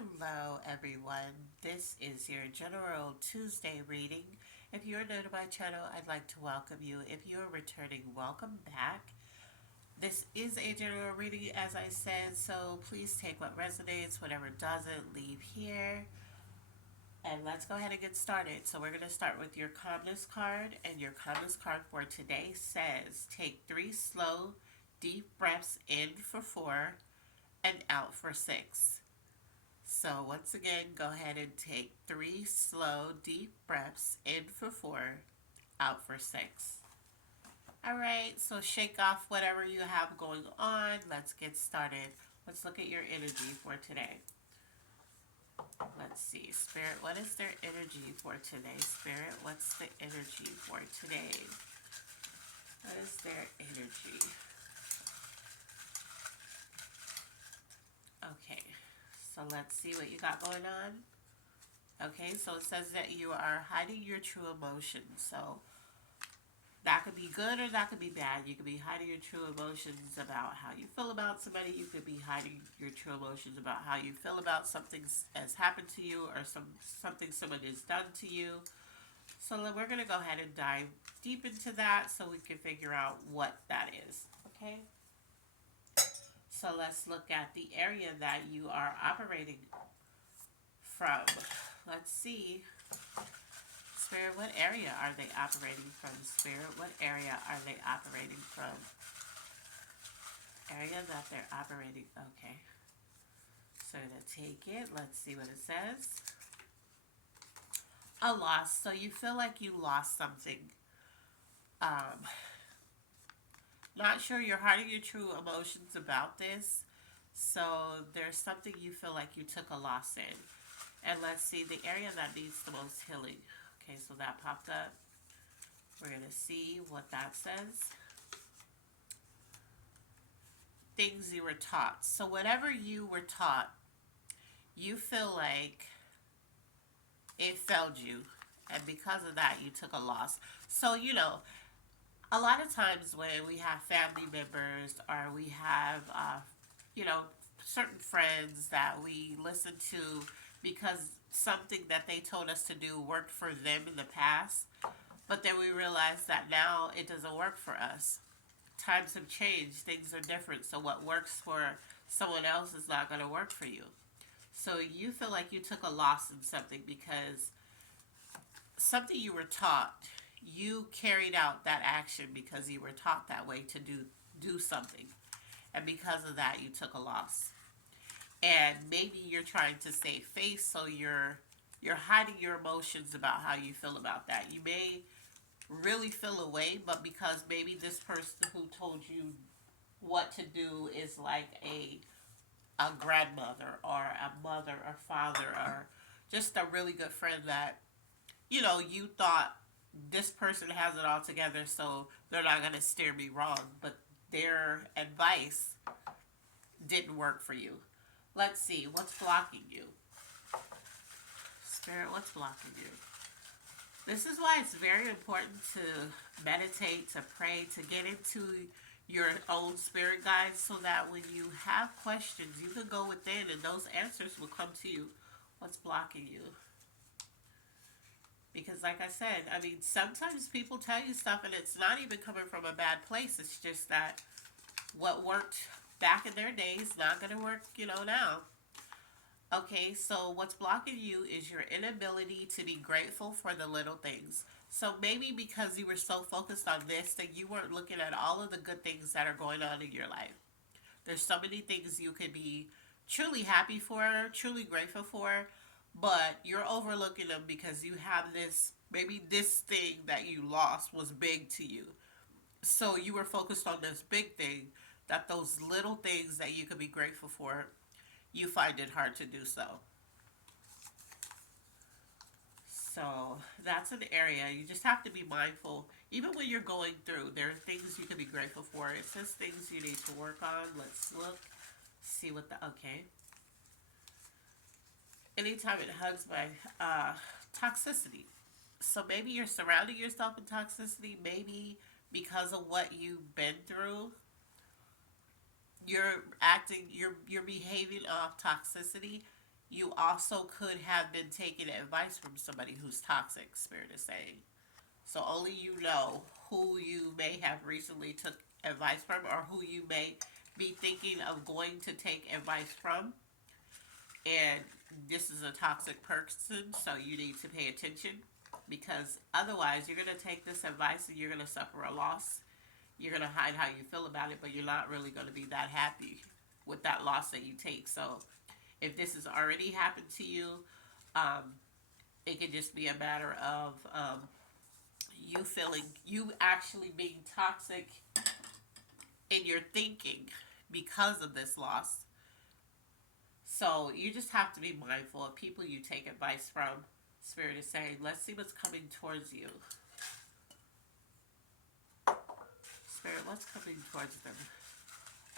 Hello, everyone. This is your General Tuesday reading. If you're new to my channel, I'd like to welcome you. If you're returning, welcome back. This is a general reading, as I said, so please take what resonates, whatever doesn't, leave here. And let's go ahead and get started. So, we're going to start with your calmness card, and your calmness card for today says take 3 slow, deep breaths in for 4 and out for 6. So once again, go ahead and take 3 slow, deep breaths in for 4, out for 6. All right, so shake off whatever you have going on. Let's get started. Let's look at your energy for today. Let's see, Spirit, what is their energy for today? Spirit, what's the energy for today? What is their energy? Okay, so let's see what you got going on. Okay, so it says that you are hiding your true emotions. So that could be good or that could be bad. You could be hiding your true emotions about how you feel about somebody. You could be hiding your true emotions about how you feel about something has happened to you or something someone has done to you. So we're going to go ahead and dive deep into that so we can figure out what that is. Okay? So let's look at the area that you are operating from. Let's see. Spirit, what area are they operating from? Spirit, what area are they operating from? Area that they're operating. Okay. So I'm going to take it. Let's see what it says. A loss. So you feel like you lost something. Um, Not sure you're hiding your true emotions about this. So there's something you feel like you took a loss in. And let's see the area that needs the most healing. Okay, so that popped up. We're going to see what that says. Things you were taught. So whatever you were taught, you feel like it failed you. And because of that, you took a loss. So, a lot of times when we have family members or we have, you know, certain friends that we listen to because something that they told us to do worked for them in the past, but then we realize that now it doesn't work for us. Times have changed, things are different, so what works for someone else is not going to work for you. So you feel like you took a loss in something because something you were taught, you carried out that action because you were taught that way to do something, and because of that you took a loss. And maybe you're trying to save face, so you're hiding your emotions about how you feel about that. You may really feel a way, but because maybe this person who told you what to do is like a grandmother or a mother or father or just a really good friend that you thought this person has it all together, so they're not going to steer me wrong, but their advice didn't work for you. Let's see, what's blocking you? Spirit, what's blocking you? This is why it's very important to meditate, to pray, to get into your own spirit guides so that when you have questions, you can go within and those answers will come to you. What's blocking you? Because, like I said, I mean, sometimes people tell you stuff and it's not even coming from a bad place. It's just that what worked back in their days not going to work, now. Okay, so what's blocking you is your inability to be grateful for the little things. So maybe because you were so focused on this that you weren't looking at all of the good things that are going on in your life. There's so many things you could be truly happy for, truly grateful for, but you're overlooking them because you have this, maybe this thing that you lost was big to you. So you were focused on this big thing that those little things that you could be grateful for, you find it hard to do so. So that's an area you just have to be mindful. Even when you're going through, there are things you can be grateful for. It says things you need to work on. Let's look, see what the okay. Anytime it hugs my toxicity. So maybe you're surrounding yourself in toxicity. Maybe because of what you've been through, you're behaving off toxicity. you also could have been taking advice from somebody who's toxic, Spirit is saying. So only you know who you may have recently took advice from, or who you may be thinking of going to take advice from. And this is a toxic person, so you need to pay attention, because otherwise you're going to take this advice and you're going to suffer a loss. You're going to hide how you feel about it, but you're not really going to be that happy with that loss that you take. So if this has already happened to you, um, it could just be a matter of you feeling, you actually being toxic in your thinking because of this loss. So you just have to be mindful of people you take advice from. Spirit is saying, let's see what's coming towards you. Spirit, what's coming towards them?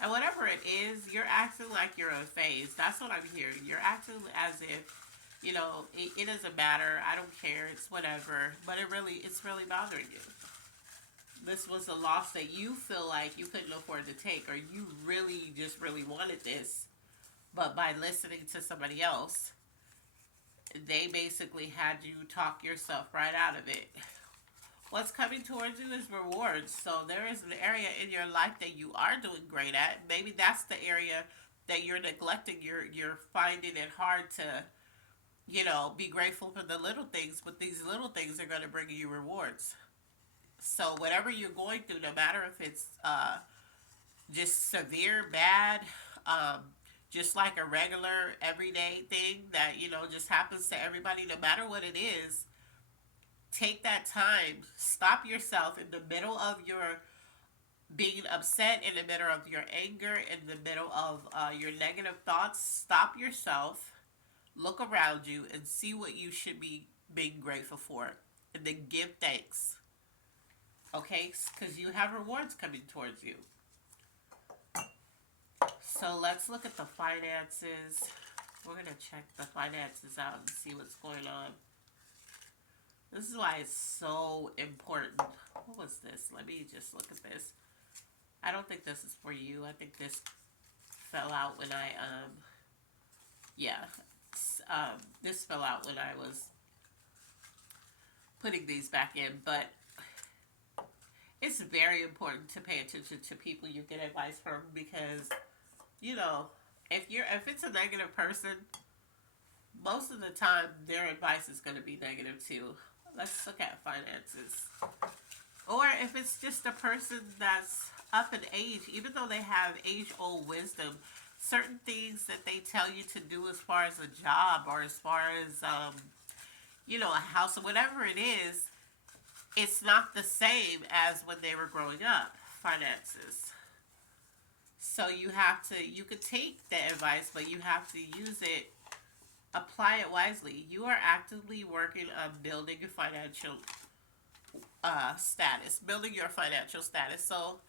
And whatever it is, you're acting like you're a phase. That's what I'm hearing. You're acting as if, it doesn't matter. I don't care. It's whatever. But it's really bothering you. This was a loss that you feel like you couldn't afford to take, or you really just really wanted this. But by listening to somebody else, they basically had you talk yourself right out of it. What's coming towards you is rewards. So there is an area in your life that you are doing great at. Maybe that's the area that you're neglecting. You're finding it hard to, be grateful for the little things, but these little things are going to bring you rewards. So whatever you're going through, no matter if it's just severe bad, um, just like a regular everyday thing that just happens to everybody, no matter what it is, take that time, stop yourself in the middle of your being upset, in the middle of your anger, in the middle of your negative thoughts. Stop yourself, look around you, and see what you should be being grateful for, and then give thanks. Okay, because you have rewards coming towards you. So let's look at the finances. We're going to check the finances out and see what's going on. This is why it's so important. What was this? Let me just look at this. I don't think this is for you. I think this fell out when I, yeah. This fell out when I was putting these back in. But it's very important to pay attention to people you get advice from, because if it's a negative person, most of the time their advice is going to be negative too. Let's look at finances. Or if it's just a person that's up in age, even though they have age-old wisdom, certain things that they tell you to do as far as a job, or as far as a house, or whatever it is, it's not the same as when they were growing up. Finances. So you could take the advice, but you have to use it, apply it wisely. You are actively working on building your financial status, building your financial status. So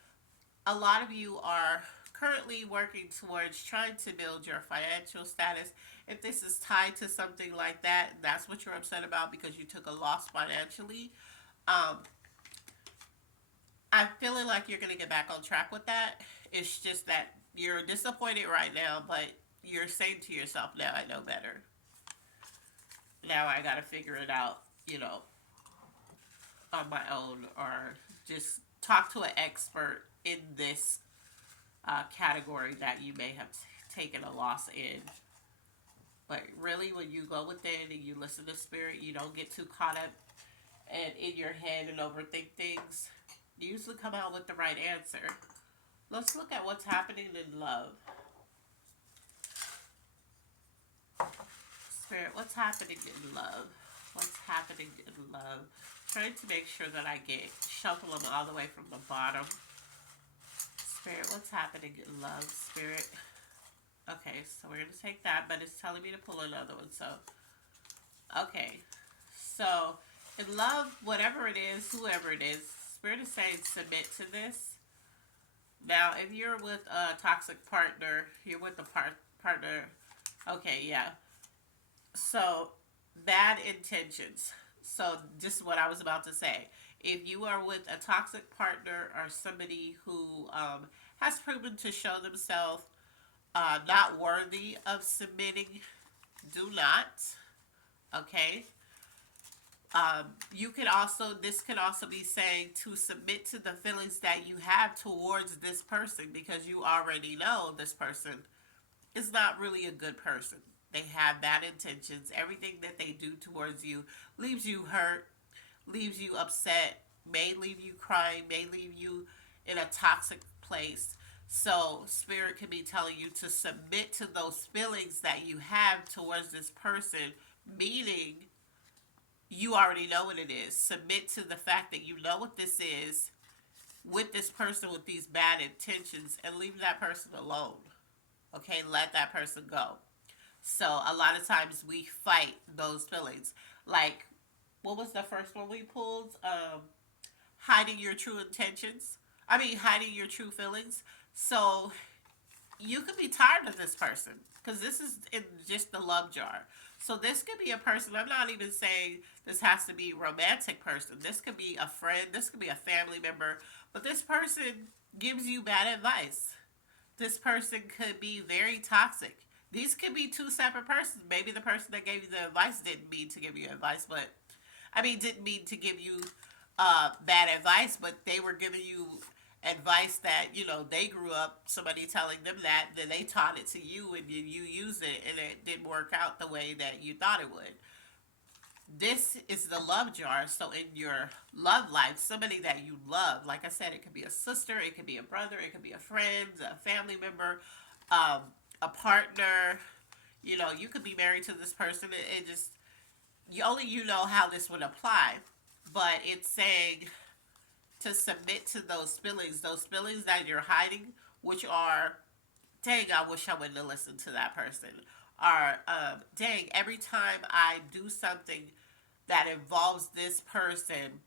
a lot of you are currently working towards trying to build your financial status. If this is tied to something like that, that's what you're upset about because you took a loss financially. Um, I'm feeling like you're going to get back on track with that. It's just that you're disappointed right now, but you're saying to yourself, now I know better. Now I got to figure it out, on my own, or just talk to an expert in this category that you may have taken a loss in. But really, when you go within and you listen to spirit, you don't get too caught up and in your head and overthink things. You usually come out with the right answer. Let's look at what's happening in love. Spirit, what's happening in love? What's happening in love? Trying to make sure that I shuffle them all the way from the bottom. Spirit, what's happening in love? Spirit. Okay, so we're going to take that, but it's telling me to pull another one. So, okay. So, in love, whatever it is, whoever it is, Spirit is saying submit to this. Now, if you're with a toxic partner, you're with a partner. Okay, yeah. So, bad intentions. So, this is what I was about to say. If you are with a toxic partner or somebody who has proven to show themselves not worthy of submitting Do not. Okay. You could also, this could also be saying to submit to the feelings that you have towards this person because you already know this person is not really a good person. They have bad intentions. Everything that they do towards you leaves you hurt, leaves you upset, may leave you crying, may leave you in a toxic place. So, Spirit can be telling you to submit to those feelings that you have towards this person, meaning you already know what it is. Submit to the fact that you know what this is with this person with these bad intentions and leave that person alone. Okay, let that person go. So a lot of times we fight those feelings. Like, what was the first one we pulled? Hiding your true intentions. I mean, hiding your true feelings. So you could be tired of this person because this is in just the love jar. So this could be a person. I'm not even saying this has to be a romantic person. This could be a friend. This could be a family member. But this person gives you bad advice. This person could be very toxic. These could be two separate persons. Maybe the person that gave you the advice didn't mean to give you advice, but I mean, didn't mean to give you bad advice, but they were giving you advice that they grew up somebody telling them that, then they taught it to you and you used it and it didn't work out the way that you thought it would. This is the love jar. So in your love life, somebody that you love, like I said, it could be a sister, it could be a brother, it could be a friend, a family member, um, a partner. You could be married to this person. It just, you know how this would apply, but it's saying to submit to those feelings that you're hiding, which are, dang, I wish I wouldn't have listened to that person. Or, dang, every time I do something that involves this person,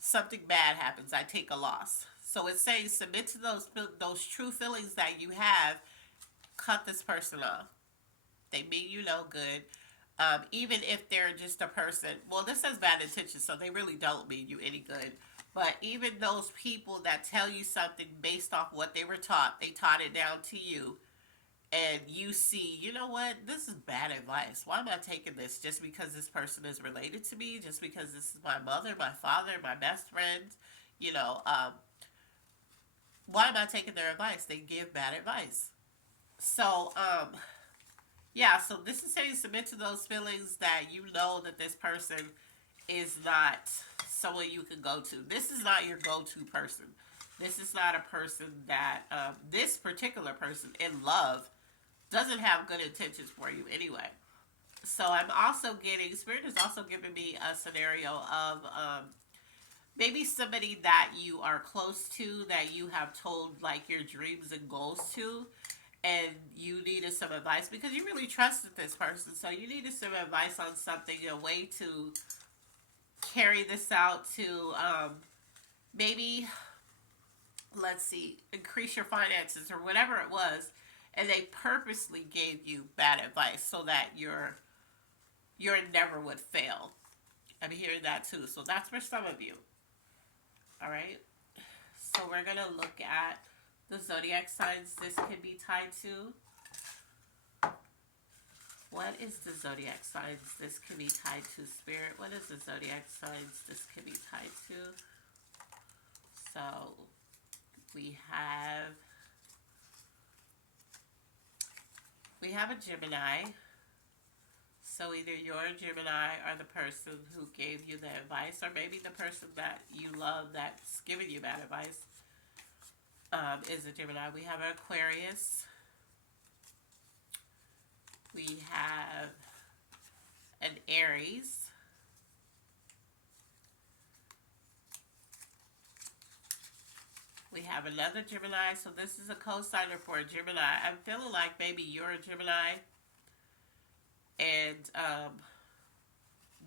something bad happens. I take a loss. So it's saying submit to those true feelings that you have. Cut this person off. They mean you no good. Even if they're just a person, well, this says bad intentions, so they really don't mean you any good. But even those people that tell you something based off what they were taught, they taught it down to you, and you see, you know what, this is bad advice. Why am I taking this just because this person is related to me, just because this is my mother, my father, my best friend? You know, why am I taking their advice? They give bad advice. So, yeah, so this is saying submit to those feelings that you know that this person is not someone you can go to. This is not your go to person. This is not a person that, this particular person in love doesn't have good intentions for you anyway. So I'm also getting, Spirit is also giving me a scenario of maybe somebody that you are close to, that you have told like your dreams and goals to, and you needed some advice because you really trusted this person. So you needed some advice on something, a way to carry this out to maybe, let's see, increase your finances or whatever it was. And they purposely gave you bad advice so that your endeavor would fail. I'm hearing that too. So that's for some of you. All right. So we're going to look at the zodiac signs this can be tied to. What is the zodiac signs this can be tied to, Spirit? What is the zodiac signs this can be tied to? So we have a Gemini. So either you're a Gemini or the person who gave you the advice, or maybe the person that you love that's giving you bad advice is a Gemini. We have an Aquarius. We have an Aries. We have another Gemini. So this is a co-signer for a Gemini. I'm feeling like maybe you're a Gemini, and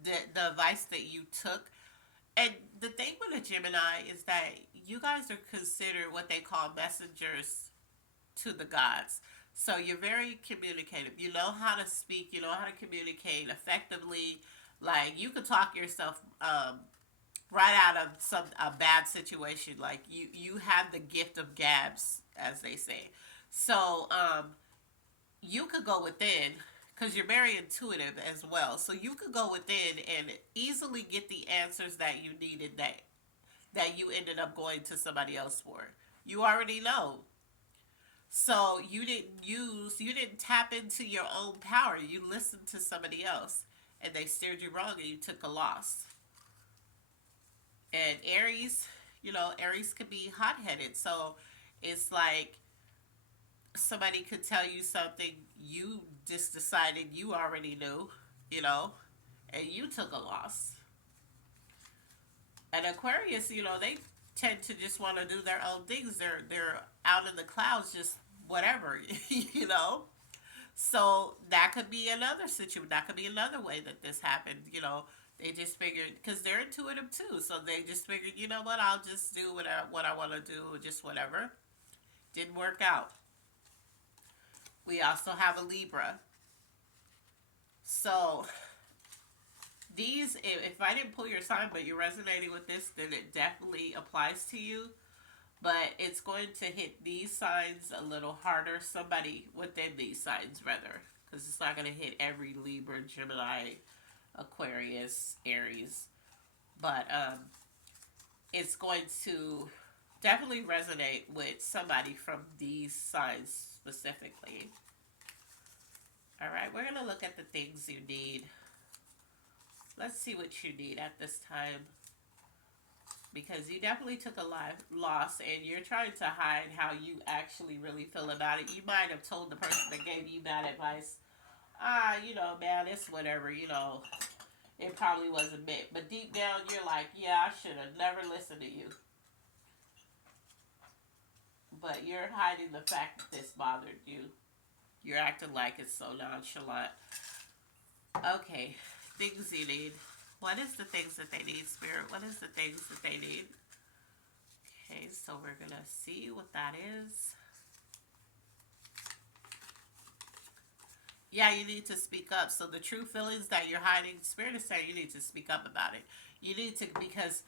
the advice that you took. And the thing with a Gemini is that you guys are considered what they call messengers to the gods. So you're very communicative. You know how to speak. You know how to communicate effectively. Like you could talk yourself right out of a bad situation. Like you have the gift of gabs, as they say. So you could go within, because you're very intuitive as well. So you could go within and easily get the answers that you needed that you ended up going to somebody else for. You already know. So you didn't tap into your own power. You listened to somebody else and they steered you wrong and you took a loss. And Aries, Aries could be hot headed. So it's like somebody could tell you something you just decided you already knew, you know, and you took a loss. And Aquarius, they tend to just want to do their own things. They're out in the clouds, just whatever, you know. So that could be another situation. That could be another way that this happened. They just figured because they're intuitive too. So they just figured, you know what? I'll just do what I want to do, just whatever. Didn't work out. We also have a Libra. So if I didn't pull your sign, but you're resonating with this, then it definitely applies to you. But it's going to hit these signs a little harder. Somebody within these signs, rather, because it's not going to hit every Libra, Gemini, Aquarius, Aries. But it's going to definitely resonate with somebody from these signs specifically. All right, we're going to look at the things you need. Let's see what you need at this time. Because you definitely took a loss and you're trying to hide how you actually really feel about it. You might have told the person that gave you bad advice, man, it's whatever, it probably wasn't meant. But deep down, you're like, yeah, I should have never listened to you. But you're hiding the fact that this bothered you. You're acting like it's so nonchalant. Okay, things you need. What is the things that they need, Spirit? What is the things that they need? Okay, so we're going to see what that is. Yeah, you need to speak up. So the true feelings that you're hiding, Spirit is saying you need to speak up about it. You need to, because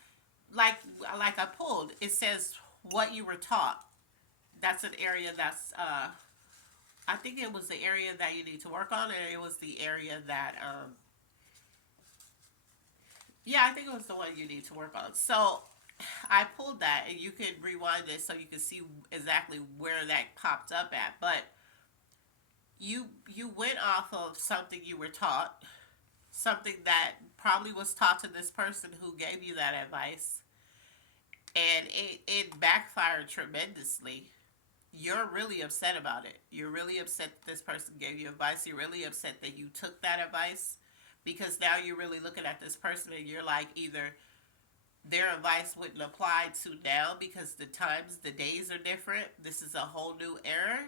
like I pulled, it says what you were taught. That's an area that's, I think it was the area that you need to work on, and it was the area that, yeah, I think it was the one you need to work on. So I pulled that, and you can rewind this so you can see exactly where that popped up at. But you went off of something you were taught, something that probably was taught to this person who gave you that advice, and it backfired tremendously. You're really upset about it. You're really upset that this person gave you advice. You're really upset that you took that advice, because now you're really looking at this person and you're like, either their advice wouldn't apply to now because the days are different. This is a whole new era.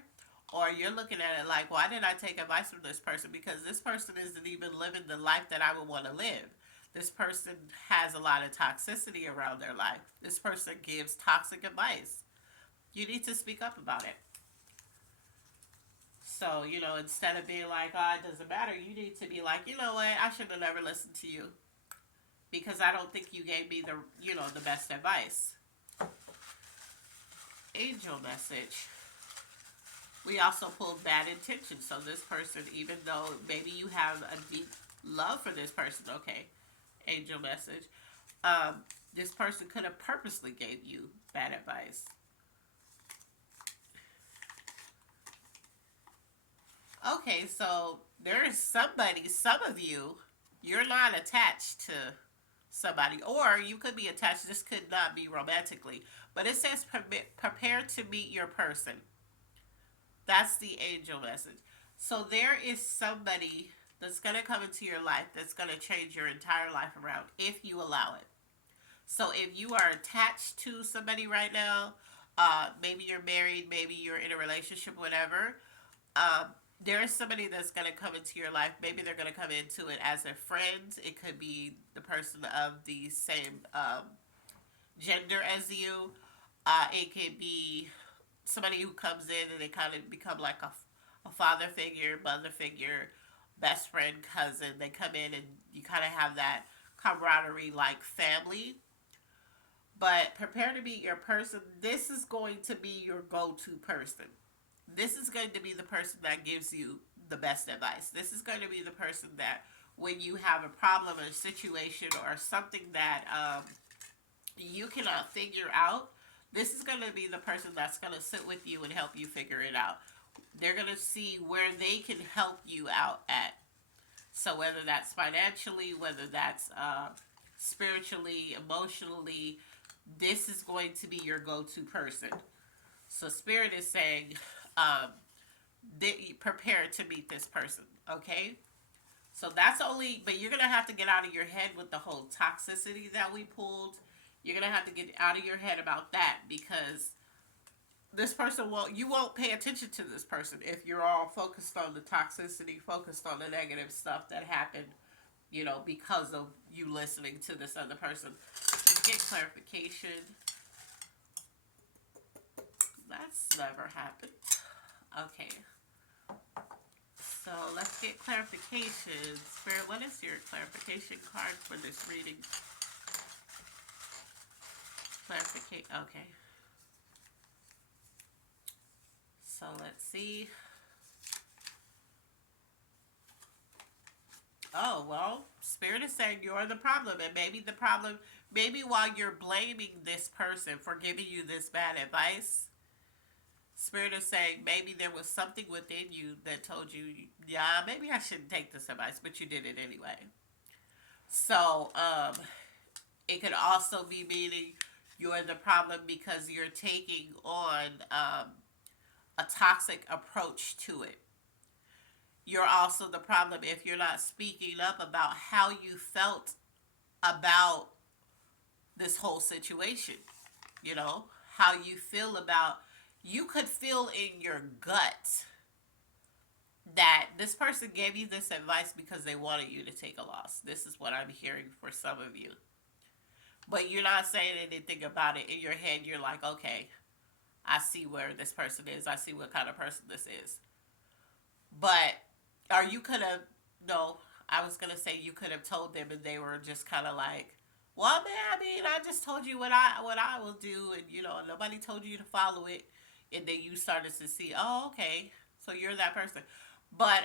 Or you're looking at it like, why did I take advice from this person? Because this person isn't even living the life that I would want to live. This person has a lot of toxicity around their life. This person gives toxic advice. You need to speak up about it. So, instead of being like, oh, it doesn't matter, you need to be like, you know what, I should have never listened to you. Because I don't think you gave me the best advice. Angel message. We also pulled bad intentions. So this person, even though maybe you have a deep love for this person, okay, angel message, this person could have purposely gave you bad advice. Okay, so there is somebody, some of you, you're not attached to somebody, or you could be attached. This could not be romantically, but it says prepare to meet your person. That's the angel message. So there is somebody that's going to come into your life that's going to change your entire life around if you allow it. So if you are attached to somebody right now, maybe you're married, maybe you're in a relationship, whatever, there is somebody that's going to come into your life. Maybe they're going to come into it as a friend. It could be the person of the same gender as you. It could be somebody who comes in and they kind of become like a father figure, mother figure, best friend, cousin. They come in and you kind of have that camaraderie like family. But prepare to meet your person. This is going to be your go-to person. This is going to be the person that gives you the best advice. This is going to be the person that when you have a problem or a situation or something that you cannot figure out, this is going to be the person that's going to sit with you and help you figure it out. They're going to see where they can help you out at. So whether that's financially, whether that's spiritually, emotionally, this is going to be your go-to person. So Spirit is saying, um, prepare to meet this person. Okay. So that's only, but you're gonna have to get out of your head with the whole toxicity that we pulled. You're gonna have to get out of your head about that because this person won't. You won't pay attention to this person if you're all focused on the toxicity, focused on the negative stuff that happened. Because of you listening to this other person. Let's get clarification. That's never happened. Okay. So let's get clarification. Spirit, what is your clarification card for this reading? Clarification. Okay. So let's see. Oh, well, Spirit is saying you're the problem. And maybe the problem, maybe while you're blaming this person for giving you this bad advice, Spirit is saying maybe there was something within you that told you, yeah, maybe I shouldn't take this advice, but you did it anyway. So, it could also be meaning you're the problem because you're taking on a toxic approach to it. You're also the problem if you're not speaking up about how you felt about this whole situation. How you feel about, you could feel in your gut that this person gave you this advice because they wanted you to take a loss. This is what I'm hearing for some of you. But you're not saying anything about it. In your head, you're like, okay, I see where this person is. I see what kind of person this is. But, or you could have, no, I was going to say you could have told them and they were just kind of like, well, man, I mean, I just told you what I will do. And, nobody told you to follow it. And then you started to see, oh, okay, so you're that person. But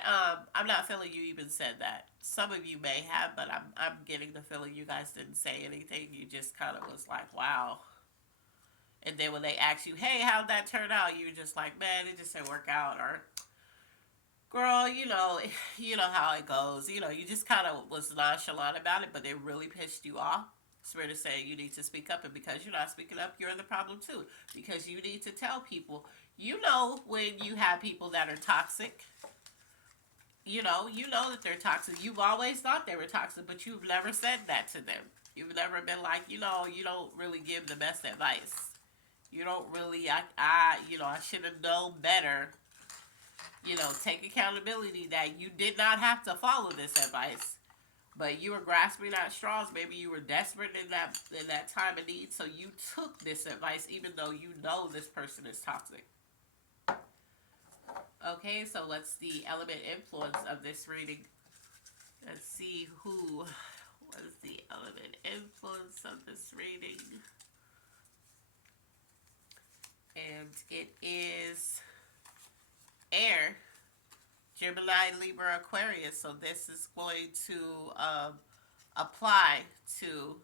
I'm not feeling you even said that. Some of you may have, but I'm getting the feeling you guys didn't say anything. You just kind of was like, wow. And then when they ask you, hey, how'd that turn out? You were just like, man, it just didn't work out. Or, girl, you know how it goes. You just kind of was nonchalant about it, but it really pissed you off. Spirit is saying you need to speak up, and because you're not speaking up, you're the problem too. Because you need to tell people. When you have people that are toxic, that they're toxic. You've always thought they were toxic, but you've never said that to them. You've never been like, you don't really give the best advice. You don't really, I should have known better. Take accountability that you did not have to follow this advice, but you were grasping at straws. Maybe you were desperate in that time of need, so you took this advice, even though you know this person is toxic. Okay, so what's the element influence of this reading? Let's see who was the element influence of this reading. And it is air, Gemini, Libra, Aquarius. So this is going to apply to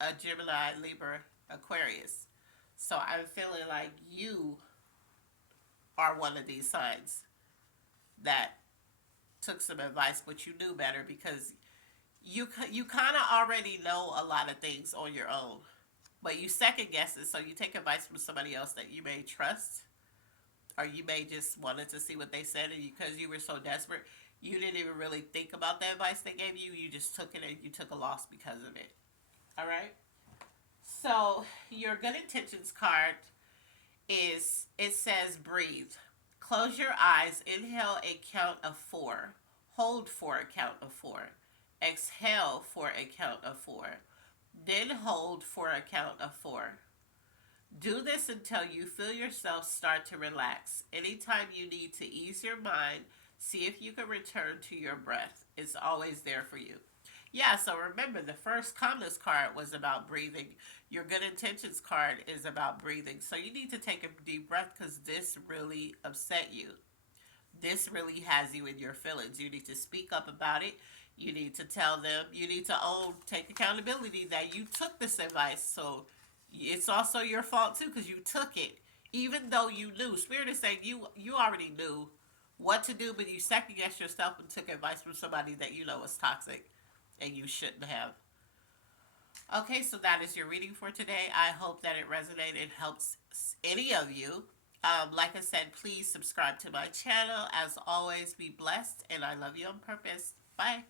a Gemini, Libra, Aquarius. So I'm feeling like you are one of these signs that took some advice, but you knew better because you kind of already know a lot of things on your own, but you second guess it. So you take advice from somebody else that you may trust, or you may just wanted to see what they said, and because you were so desperate, you didn't even really think about the advice they gave you. You just took it and you took a loss because of it. All right. So your good intentions card it says breathe. Close your eyes. Inhale a count of 4. Hold for a count of 4. Exhale for a count of 4. Then hold for a count of 4. Do this until you feel yourself start to relax. Anytime you need to ease your mind, see if you can return to your breath. It's always there for you. Yeah, so remember, the first calmness card was about breathing. Your good intentions card is about breathing. So you need to take a deep breath because this really upset you. This really has you in your feelings. You need to speak up about it. You need to tell them. You need to take accountability that you took this advice. So it's also your fault too because you took it, even though you knew. Spirit is saying you already knew what to do, but you second guessed yourself and took advice from somebody that you know was toxic, and you shouldn't have. Okay, so that is your reading for today. I hope that it resonated and helps any of you. Like I said, please subscribe to my channel. As always, be blessed, and I love you on purpose. Bye.